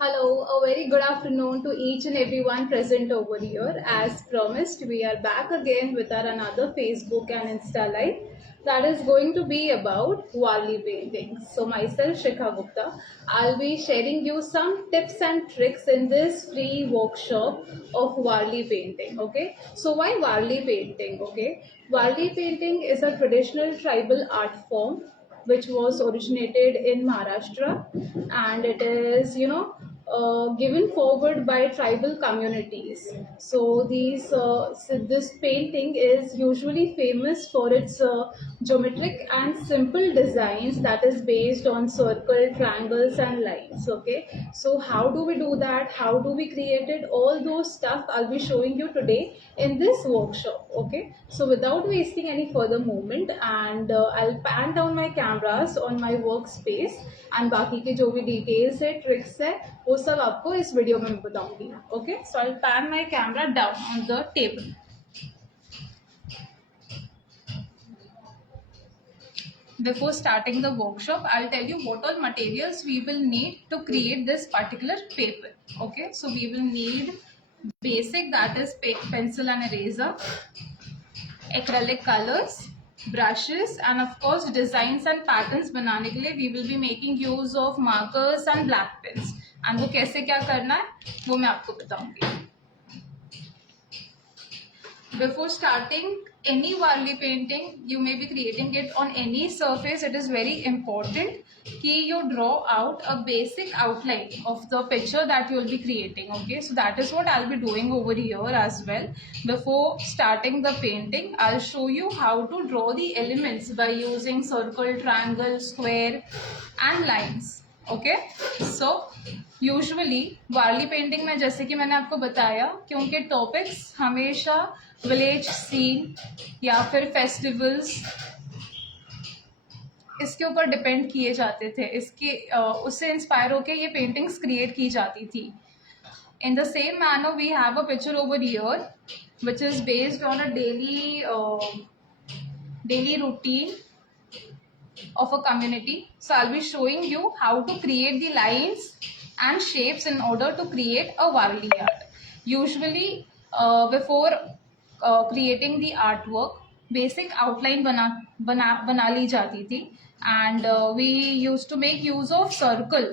Hello, a very good afternoon to each and everyone present over here. As promised, we are back again with our another Facebook and Insta live that is going to be about Warli painting. So myself, Shikha Gupta, I'll be sharing you some tips and tricks in this free workshop of Warli painting. Okay, so why Warli painting? Okay, Warli painting is a traditional tribal art form which was originated in Maharashtra, and it is given forward by tribal communities. So this painting is usually famous for its geometric and simple designs that is based on circle, triangles, and lines. Okay, so how do we do that? How do we create it? All those stuff I'll be showing you today in this workshop. Okay, so without wasting any further moment, and I'll pan down my cameras on my workspace, and बाकी के जो भी details है tricks है वो सब आपको इस वीडियो में मैं बताऊंगी. Okay, so I pan my camera down on the table. Before starting the workshop, I'll tell you what all materials we will need to create this particular paper. Okay, so we will need basic, that is pencil and eraser, acrylic colors, brushes, and of course designs and patterns बनाने के लिए we will be making use of markers and black pens. And वो कैसे क्या करना है वो मैं आपको बताऊंगी. Before starting any Warli painting, you may be creating it on any surface. It is very important कि you draw out a basic outline of the picture that you will be creating. Okay, so that is what I'll be doing over here as well. Before starting the painting, I'll show you how to draw the elements by using circle, triangle, square, and lines. Okay, so usually Warli painting में जैसे कि मैंने आपको बताया कि उनके topics हमेशा village scene या फिर फेस्टिवल्स इसके ऊपर डिपेंड किए जाते थे. इसके उससे इंस्पायर होके ये पेंटिंग्स क्रिएट की जाती थी. In the same manner we have a picture over here which is based on a daily routine of a community. So I'll be showing you how to create the lines and shapes in order to create a Warli art. Usually before creating the artwork, basic outline बना ली जाती थी, and we used to make use of circle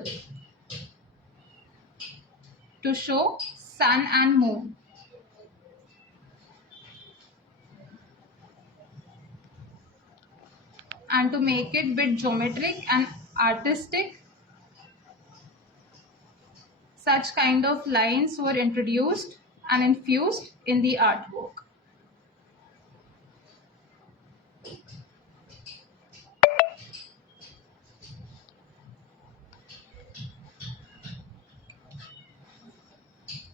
to show sun and moon. And to make it bit geometric and artistic, such kind of lines were introduced and infused in the artwork.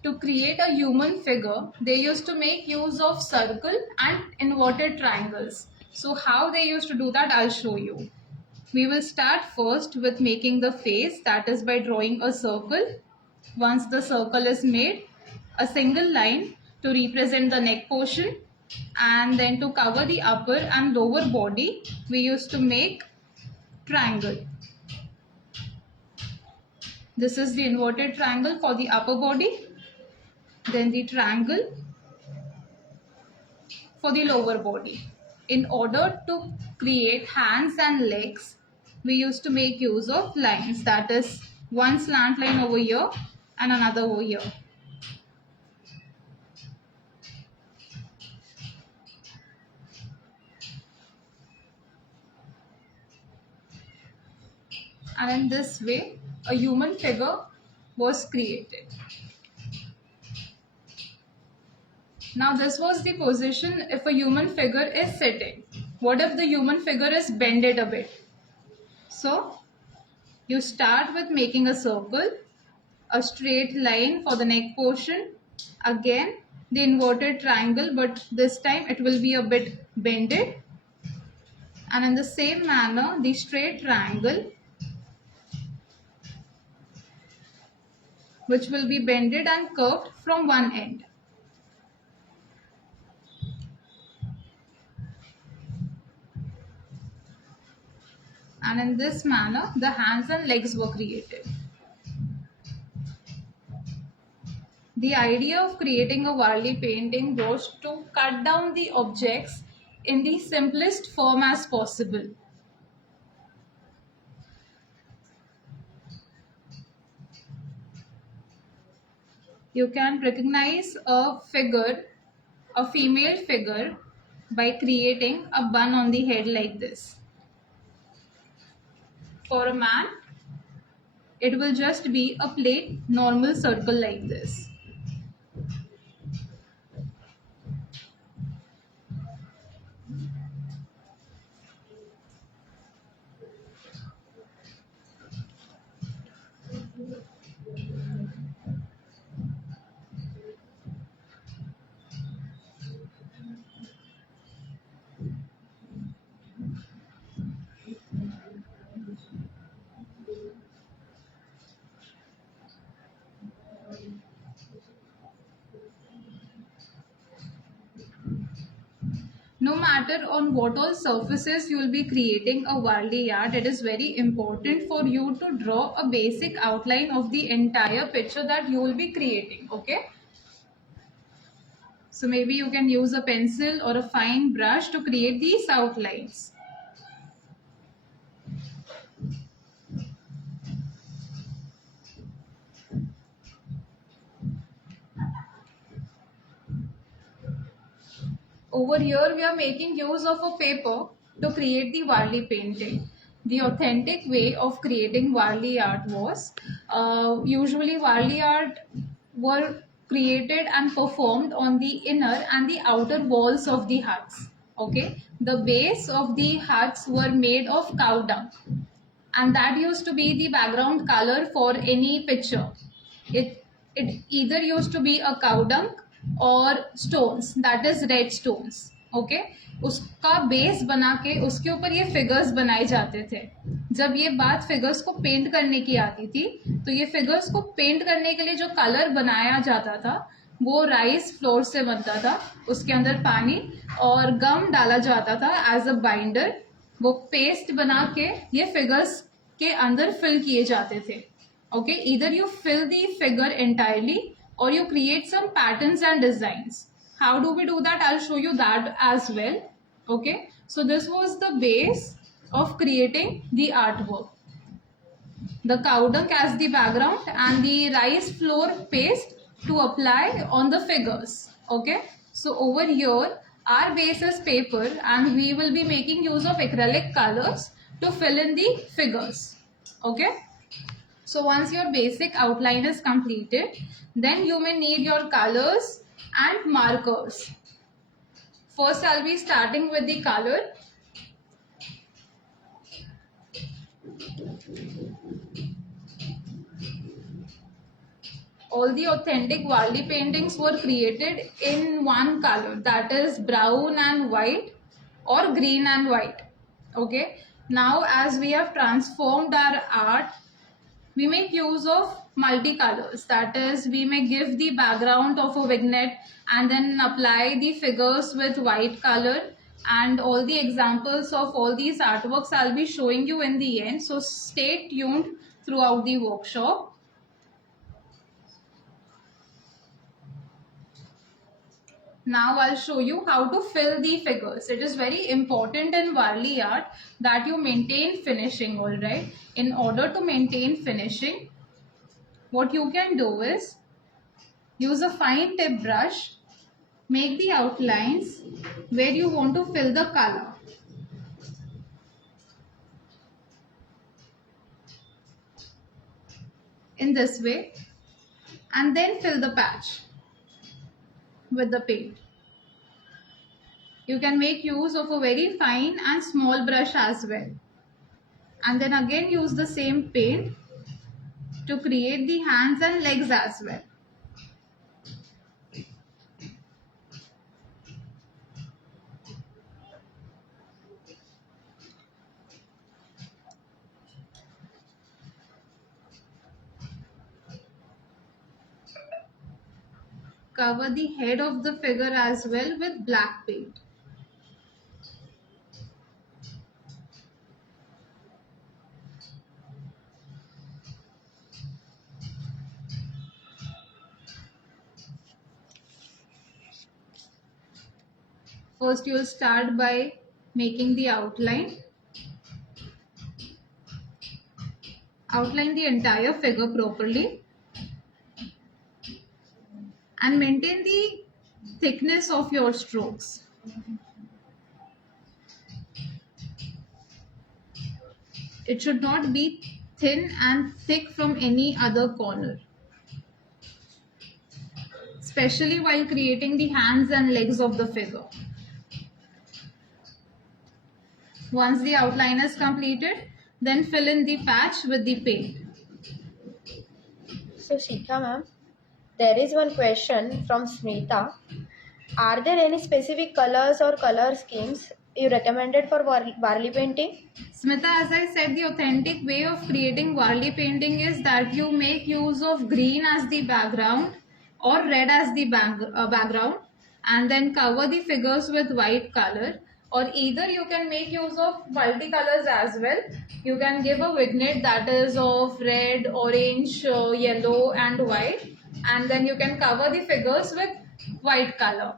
To create a human figure, they used to make use of circle and inverted triangles. So how they used to do that, I'll show you. We will start first with making the face, that is by drawing a circle. Once the circle is made, a single line to represent the neck portion, and then to cover the upper and lower body, we used to make triangle. This is the inverted triangle for the upper body, then the triangle for the lower body. In order to create hands and legs, we used to make use of lines, that is one slant line over here and another over here. And in this way, a human figure was created. Now this was the position if a human figure is sitting. What if the human figure is bended a bit? So you start with making a circle, a straight line for the neck portion, again the inverted triangle, but this time it will be a bit bended, and in the same manner the straight triangle, which will be bended and curved from one end. And in this manner the hands and legs were created. The idea of creating a Warli painting was to cut down the objects in the simplest form as possible. You can recognize a figure, a female figure, by creating a bun on the head like this. For a man, it will just be a plain normal circle like this. No matter on what all surfaces you will be creating a Warli art, it is very important for you to draw a basic outline of the entire picture that you will be creating. Okay. So maybe you can use a pencil or a fine brush to create these outlines. Over here we are making use of a paper to create the Warli painting. The authentic way of creating Warli art was, usually Warli art were created and performed on the inner and the outer walls of the huts. Okay, the base of the huts were made of cow dung, and that used to be the background color for any picture. It either used to be a cow dung or stones, that is red stones. Okay, उसका base बना के उसके ऊपर ये figures बनाए जाते थे. जब ये बात फिगर्स को पेंट करने की आती थी, तो ये फिगर्स को पेंट करने के लिए जो कलर बनाया जाता था वो राइस फ्लोर से बनता था. उसके अंदर पानी और गम डाला जाता था एज अ बाइंडर. वो पेस्ट बना के ये फिगर्स के अंदर फिल किए जाते थे. Okay, either you fill the figure entirely or you create some patterns and designs. How do we do that? I'll show you that as well. Okay, so this was the base of creating the artwork. The cow dung as the background and the rice flour paste to apply on the figures. Okay, so over here our base is paper and we will be making use of acrylic colors to fill in the figures. Okay, so once your basic outline is completed, then you may need your colors and markers. First, I'll be starting with the color. All the authentic Warli paintings were created in one color, that is brown and white or green and white. Okay. Now, as we have transformed our art, we make use of multicolors. That is, we may give the background of a vignette and then apply the figures with white color. And all the examples of all these artworks I'll be showing you in the end. So stay tuned throughout the workshop. Now I'll show you how to fill the figures. It is very important in Warli art that you maintain finishing, alright. In order to maintain finishing, what you can do is use a fine tip brush, make the outlines where you want to fill the color. In this way, and then fill the patch with the paint. You can make use of a very fine and small brush as well. And then again use the same paint to create the hands and legs as well. Cover the head of the figure as well with black paint. First, you'll start by making the outline. Outline the entire figure properly and maintain the thickness of your strokes. It should not be thin and thick from any other corner, especially while creating the hands and legs of the figure. Once the outline is completed, then fill in the patch with the paint. So Shikha ma'am, there is one question from Smita. Are there any specific colors or color schemes you recommended for Warli painting? Smita, as I said, the authentic way of creating Warli painting is that you make use of green as the background or red as the background, and then cover the figures with white color, or either you can make use of multicolors as well. You can give a vignette that is of red, orange, yellow and white, and then you can cover the figures with white color.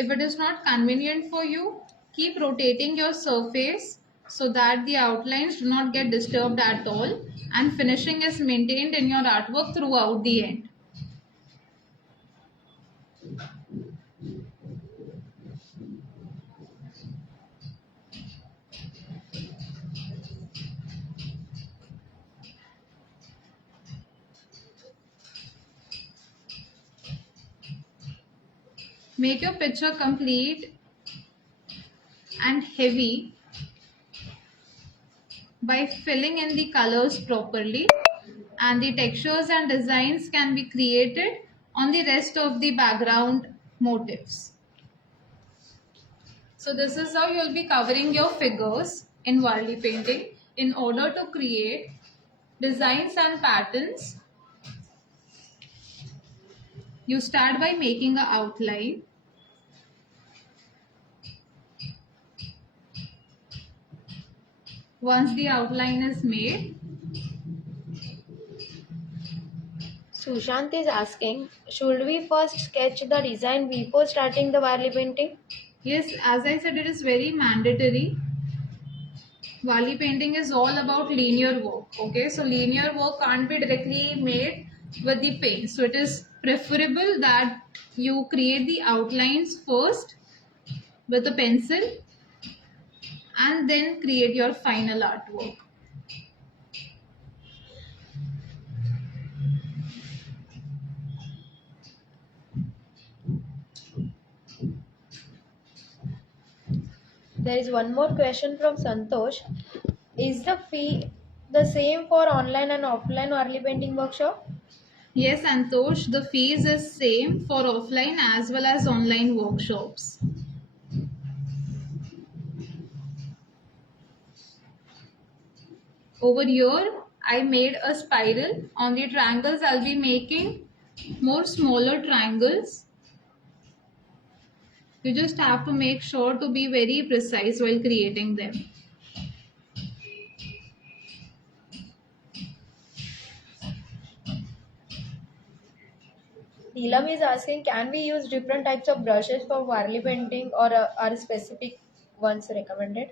If it is not convenient for you, keep rotating your surface so that the outlines do not get disturbed at all and finishing is maintained in your artwork throughout the end. Make your picture complete and heavy by filling in the colors properly, and the textures and designs can be created on the rest of the background motifs. So this is how you will be covering your figures in Warli painting. In order to create designs and patterns, you start by making an outline. Once the outline is made, Sushant is asking, should we first sketch the design before starting the Warli painting? yes, as I said, it is very mandatory. Warli painting is all about linear work. Okay, so linear work can't be directly made with the paint. So it is preferable that you create the outlines first with a pencil and then create your final artwork. There is one more question from Santosh. Is the fee the same for online and offline Warli painting workshop? Yes, Antosh, the fees is same for offline as well as online workshops. Over here, I made a spiral. On the triangles, I'll be making more smaller triangles. You just have to make sure to be very precise while creating them. Neelam is asking, can we use different types of brushes for Warli painting, or are specific ones recommended?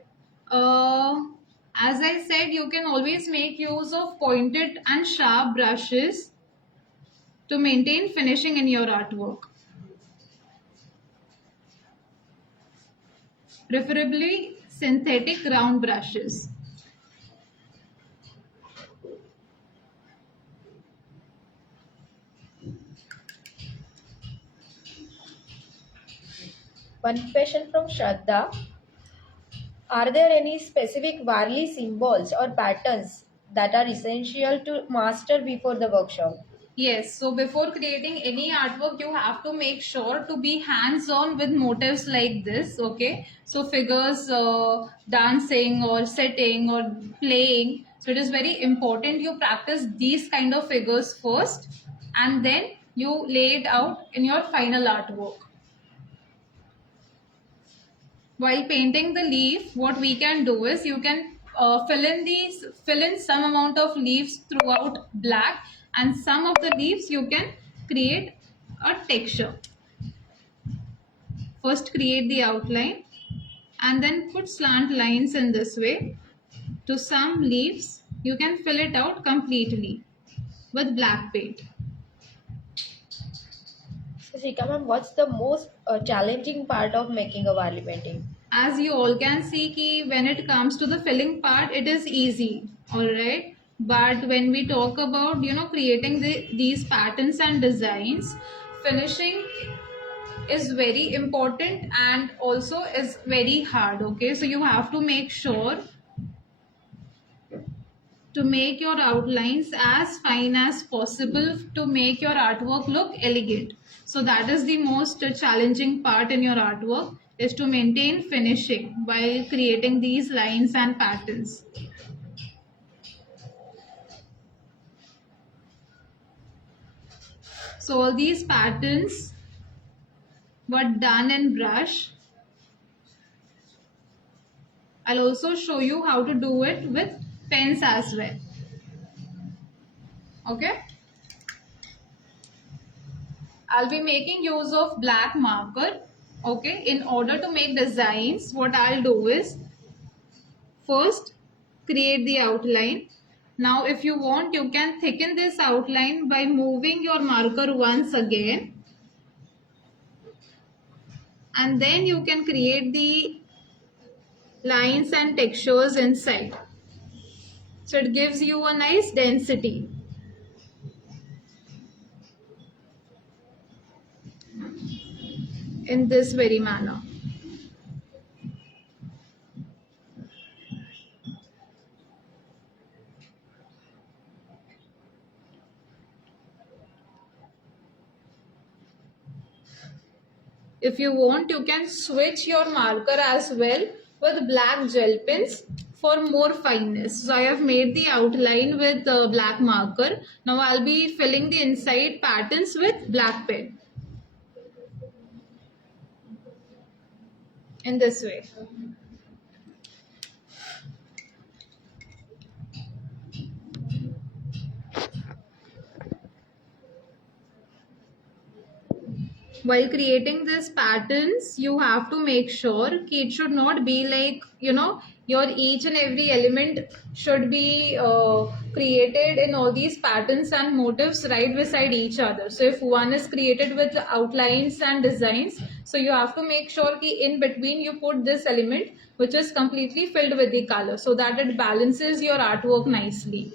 As I said, you can always make use of pointed and sharp brushes to maintain finishing in your artwork. Preferably synthetic round brushes. One question from Shraddha. Are there any specific Warli symbols or patterns that are essential to master before the workshop? Yes, so before creating any artwork, you have to make sure to be hands-on with motifs like this, okay? So figures, dancing or sitting or playing. So it is very important you practice these kind of figures first and then you lay it out in your final artwork. While painting the leaf, what we can do is you can fill in some amount of leaves throughout black, and some of the leaves you can create a texture. First create the outline and then put slant lines in this way. To some leaves you can fill it out completely with black paint. So, Shika ma'am, what's the most challenging part of making a Warli painting? As you all can see ki when it comes to the filling part, it is easy, all right, but when we talk about creating these patterns and designs, finishing is very important and also is very hard, okay? So you have to make sure to make your outlines as fine as possible to make your artwork look elegant. So that is the most challenging part in your artwork, is to maintain finishing while creating these lines and patterns. So all these patterns were done in brush. I'll also show you how to do it with pens as well. Okay. I'll be making use of black marker. Okay. In order to make designs, what I'll do is first create the outline. Now if you want, you can thicken this outline by moving your marker once again. And then you can create the lines and textures inside. So it gives you a nice density. In this very manner. If you want, you can switch your marker as well with black gel pens for more fineness. So I have made the outline with black marker. Now I'll be filling the inside patterns with black pen. In this way. While creating these patterns, you have to make sure it should not be like, your each and every element should be created in all these patterns and motifs right beside each other. So if one is created with outlines and designs, so you have to make sure that in between you put this element which is completely filled with the color, so that it balances your artwork nicely.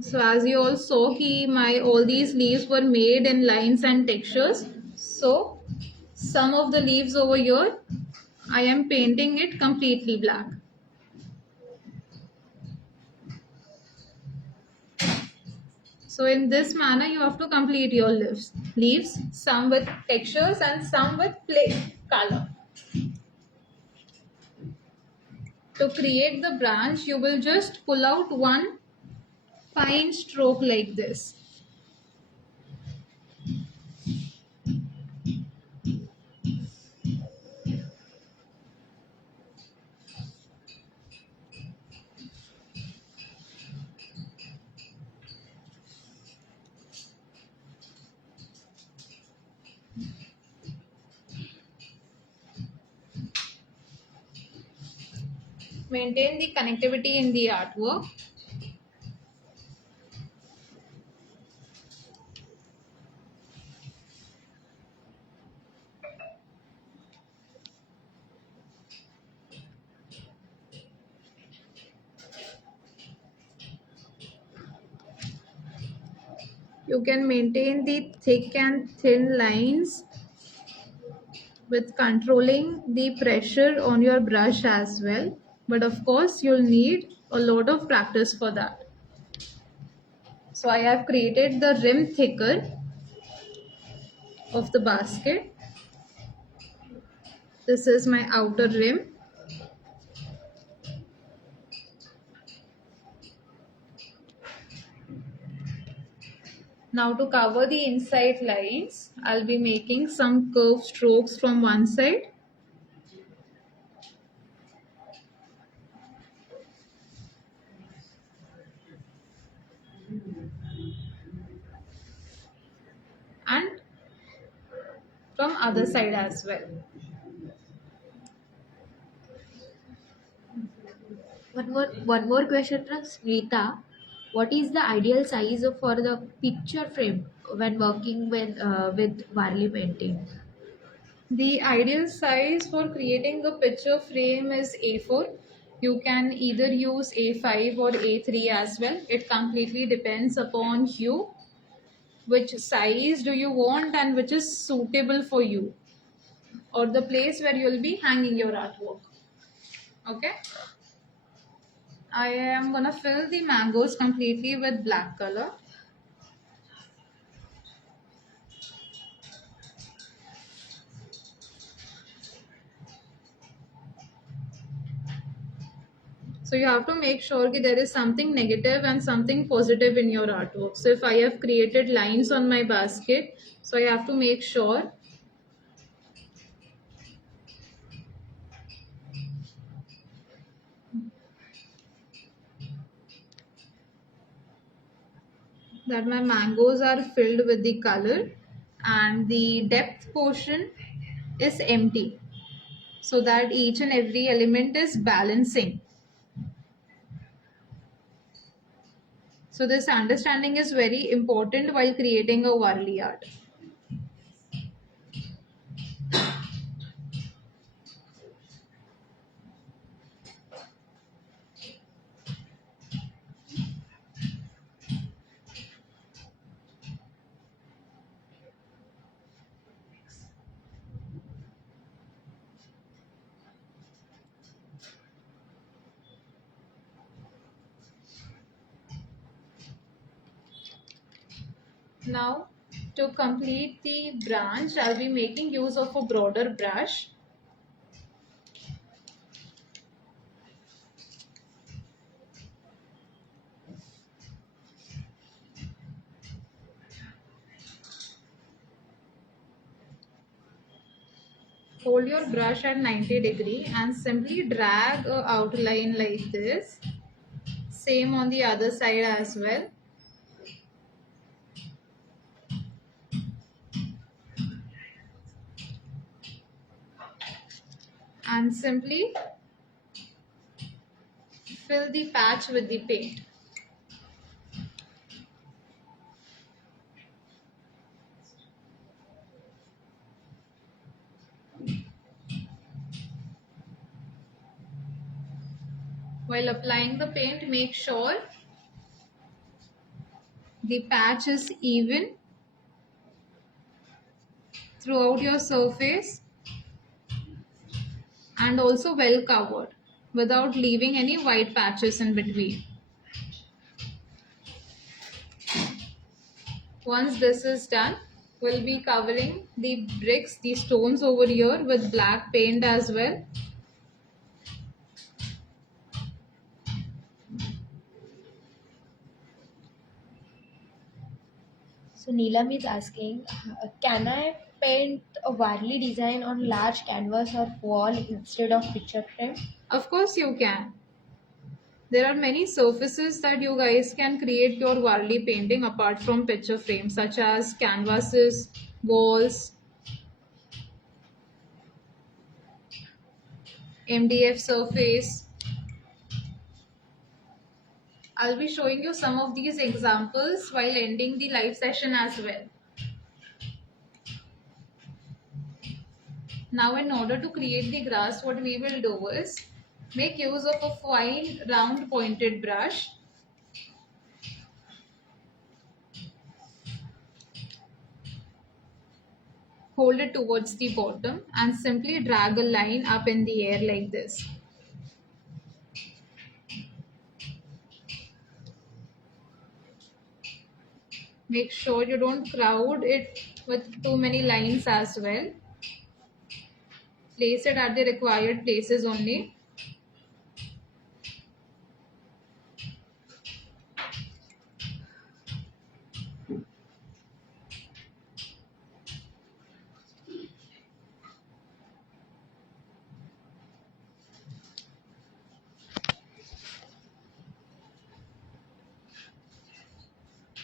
So as you all saw, all these leaves were made in lines and textures. So some of the leaves over here, I am painting it completely black. So in this manner, you have to complete your leaves, some with textures and some with plain color. To create the branch, you will just pull out one fine stroke like this. Maintain the connectivity in the artwork. You can maintain the thick and thin lines with controlling the pressure on your brush as well. but of course you'll need a lot of practice for that. So I have created the rim thicker of the basket. This is my outer rim. Now to cover the inside lines, I'll be making some curved strokes from one side and from other side as well. One more question from Smita. What is the ideal size for the picture frame when working with Warli painting? The ideal size for creating a picture frame is A4. You can either use A5 or A3 as well. It completely depends upon you. Which size do you want and which is suitable for you or the place where you'll be hanging your artwork. Okay. I am gonna fill the mangoes completely with black color. So you have to make sure that there is something negative and something positive in your artwork. So if I have created lines on my basket, so I have to make sure that my mangoes are filled with the color and the depth portion is empty so that each and every element is balancing. So this understanding is very important while creating a Warli art. Now to complete the branch, I'll be making use of a broader brush. Hold your brush at 90 degree and simply drag a outline like this. Same on the other side as well. And simply fill the patch with the paint. While applying the paint, make sure the patch is even throughout your surface and also well covered without leaving any white patches in between. Once this is done, we'll be covering the bricks, the stones over here with black paint as well. So Neelam is asking, can I paint a Warli design on large canvas or wall instead of picture frame? Of course you can. There are many surfaces that you guys can create your Warli painting apart from picture frames, such as canvases, walls, MDF surface. I'll be showing you some of these examples while ending the live session as well. Now in order to create the grass, what we will do is make use of a fine round pointed brush. Hold it towards the bottom and simply drag a line up in the air like this. Make sure you don't crowd it with too many lines as well. Place it at the required places only.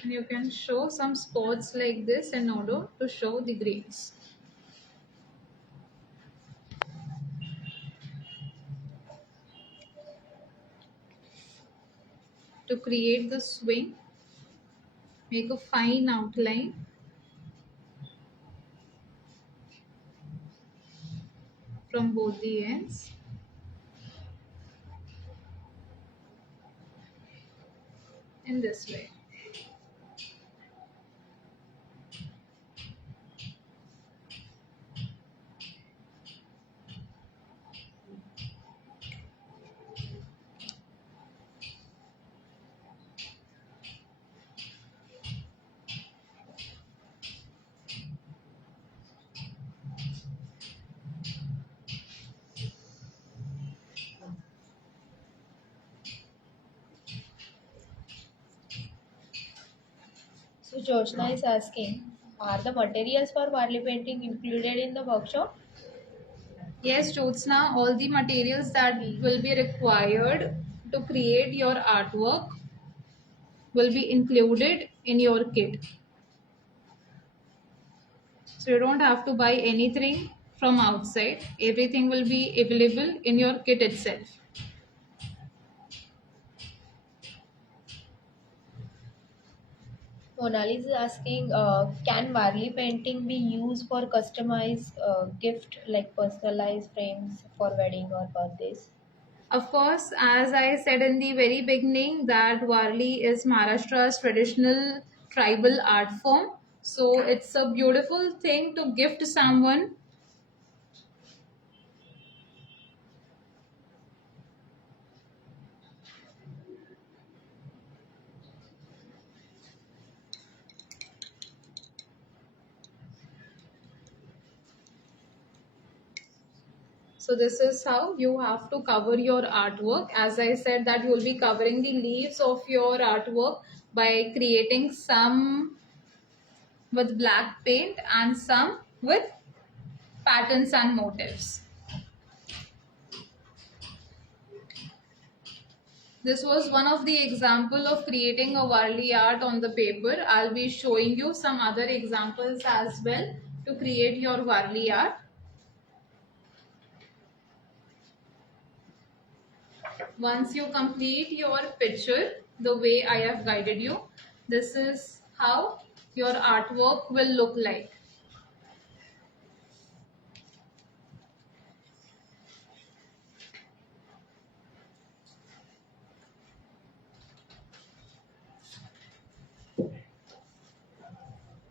And you can show some spots like this in order to show the grains. To create the swing, make a fine outline. From both the ends. In this way. So Joshna is asking, are the materials for Warli painting included in the workshop? Yes, Jyotsna, all the materials that will be required to create your artwork will be included in your kit. So you don't have to buy anything from outside. Everything will be available in your kit itself. Monali is asking, can Warli painting be used for customized gift like personalized frames for wedding or birthdays? Of course, as I said in the very beginning, that Warli is Maharashtra's traditional tribal art form. So it's a beautiful thing to gift someone. So this is how you have to cover your artwork. As I said, that you will be covering the leaves of your artwork by creating some with black paint and some with patterns and motifs. This was one of the example of creating a Warli art on the paper. I'll be showing you some other examples as well to create your Warli art. Once you complete your picture the way I have guided you, this is how your artwork will look like.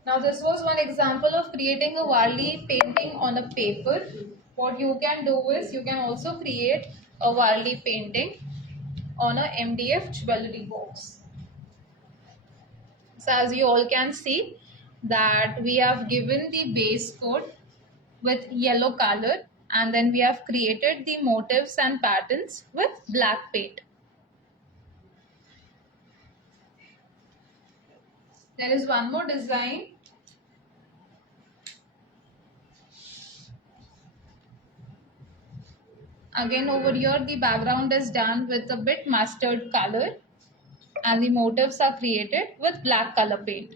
Now this was one example of creating a Warli painting on a paper. What you can do is you can also create a Warli painting on a MDF jewelry box. So as you all can see that we have given the base coat with yellow color and then we have created the motifs and patterns with black paint. There is one more design. Again over here the background is done with a bit mustard color and the motifs are created with black color paint.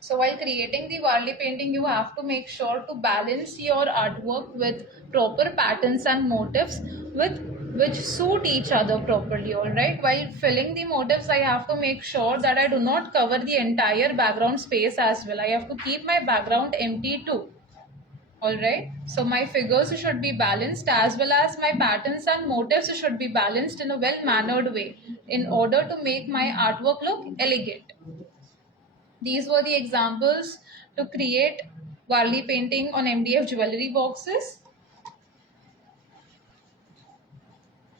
So while creating the Warli painting, you have to make sure to balance your artwork with proper patterns and motifs with which suit each other properly, alright. While filling the motifs, I have to make sure that I do not cover the entire background space as well. I have to keep my background empty too. Alright, so my figures should be balanced as well as my patterns and motifs should be balanced in a well-mannered way in order to make my artwork look elegant. These were the examples to create Warli painting on MDF jewelry boxes.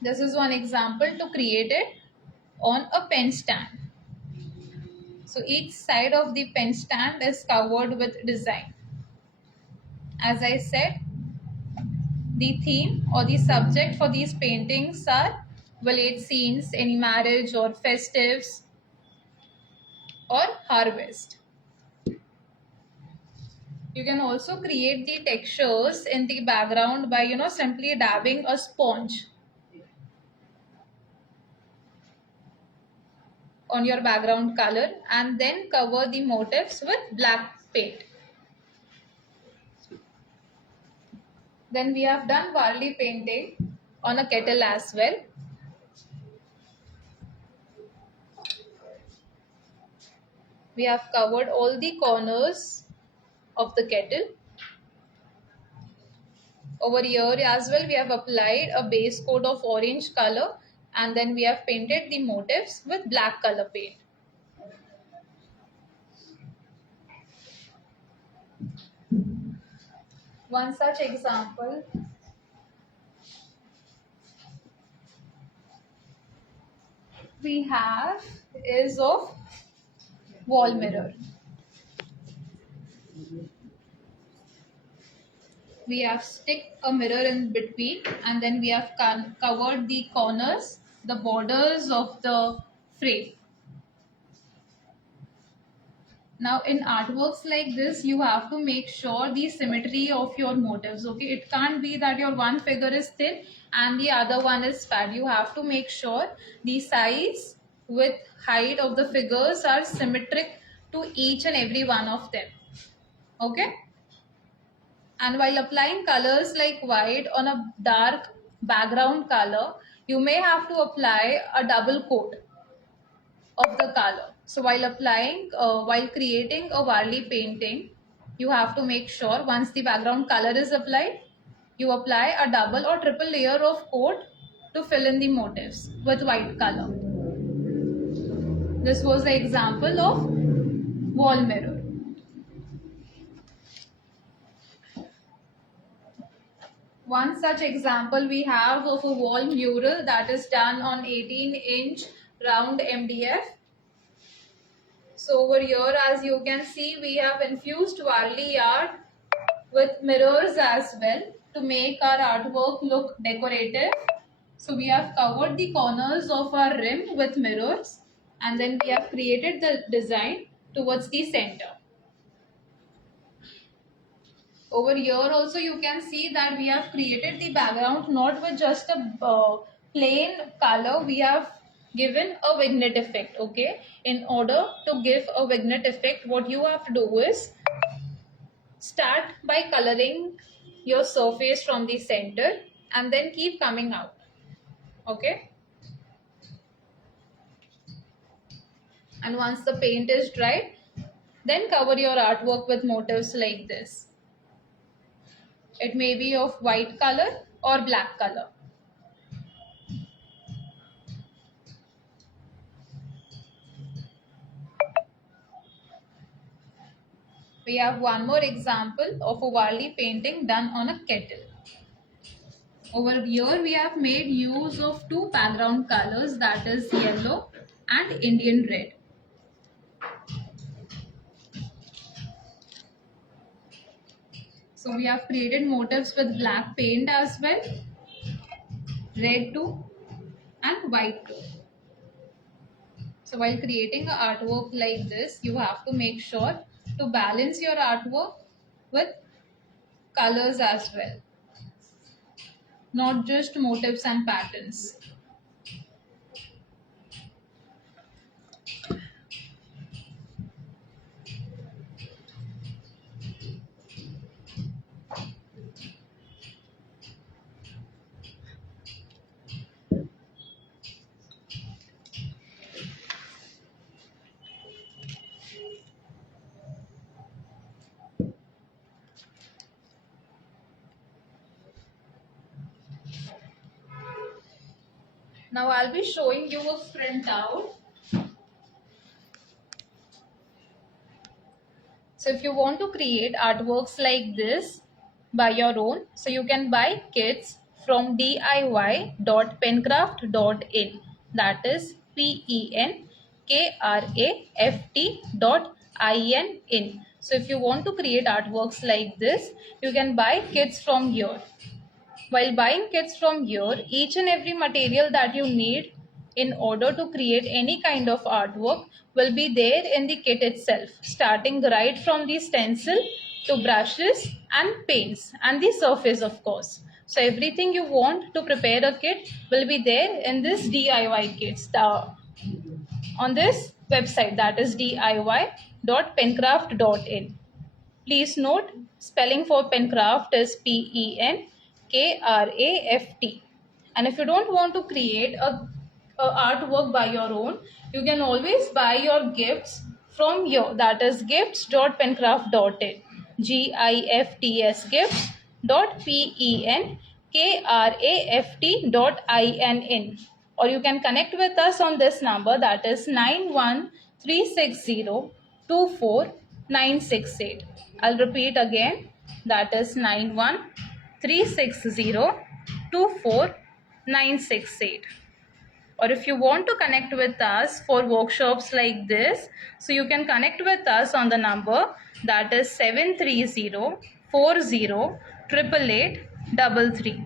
This is one example to create it on a pen stand. So each side of the pen stand is covered with design. As I said, the theme or the subject for these paintings are village scenes, any marriage or festives or harvest. You can also create the textures in the background by simply dabbing a sponge on your background color and then cover the motifs with black paint. Then we have done Warli painting on a kettle as well. We have covered all the corners of the kettle. Over here as well, we have applied a base coat of orange color and then we have painted the motifs with black color paint. One such example we have is of wall mirror. We have stick a mirror in between and then we have covered the corners, the borders of the frame. Now in artworks like this, you have to make sure the symmetry of your motifs. Okay, it can't be that your one figure is thin and the other one is fat. You have to make sure the size with height of the figures are symmetric to each and every one of them. Okay. And while applying colors like white on a dark background color, you may have to apply a double coat of the color. So while creating a Warli painting, you have to make sure once the background color is applied, you apply a double or triple layer of coat to fill in the motifs with white color. This was the example of wall mirror. One such example we have of a wall mural that is done on 18-inch round MDF. So over here, as you can see, we have infused Warli art with mirrors as well to make our artwork look decorative. So we have covered the corners of our rim with mirrors and then we have created the design towards the center. Over here also you can see that we have created the background not with just a plain color. We have given a vignette effect. Okay, in order to give a vignette effect, what you have to do is start by coloring your surface from the center and then keep coming out. Okay, and once the paint is dried, then cover your artwork with motifs like this. It may be of white color or black color. We have one more example of a Warli painting done on a kettle. Over here we have made use of two background colors, that is yellow and Indian red. So we have created motifs with black paint as well, red too and white too. So while creating an artwork like this, you have to make sure to balance your artwork with colors as well, not just motifs and patterns. Now I'll be showing you a printout. So if you want to create artworks like this by your own, so you can buy kits from diy.penkraft.in. That is penkraft.in. So if you want to create artworks like this, you can buy kits from here. While buying kits from here, each and every material that you need in order to create any kind of artwork will be there in the kit itself, starting right from the stencil to brushes and paints and the surface, of course. So everything you want to prepare a kit will be there in this DIY kits on this website, that is diy.penkraft.in. Please note, spelling for Penkraft is Penkraft. And if you don't want to create a artwork by your own, you can always buy your gifts from here. That is gifts.penkraft.in. GIFTS gifts.penkraft.in. Or you can connect with us on this number, that is 9136024968. I'll repeat again, that is 9136024968. Or if you want to connect with us for workshops like this, so you can connect with us on the number, that is 73040888833.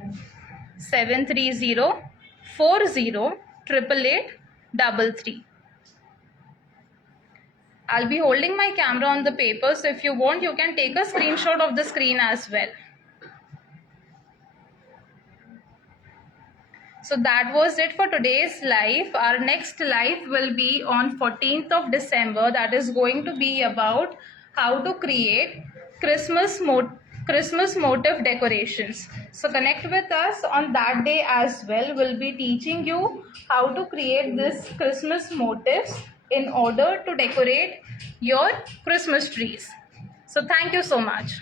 73040888833. I'll be holding my camera on the paper, so if you want, you can take a screenshot of the screen as well. So that was it for today's live. Our next live will be on 14th of December. That is going to be about how to create Christmas motif decorations. So connect with us on that day as well. We'll be teaching you how to create this Christmas motifs in order to decorate your Christmas trees. So thank you so much.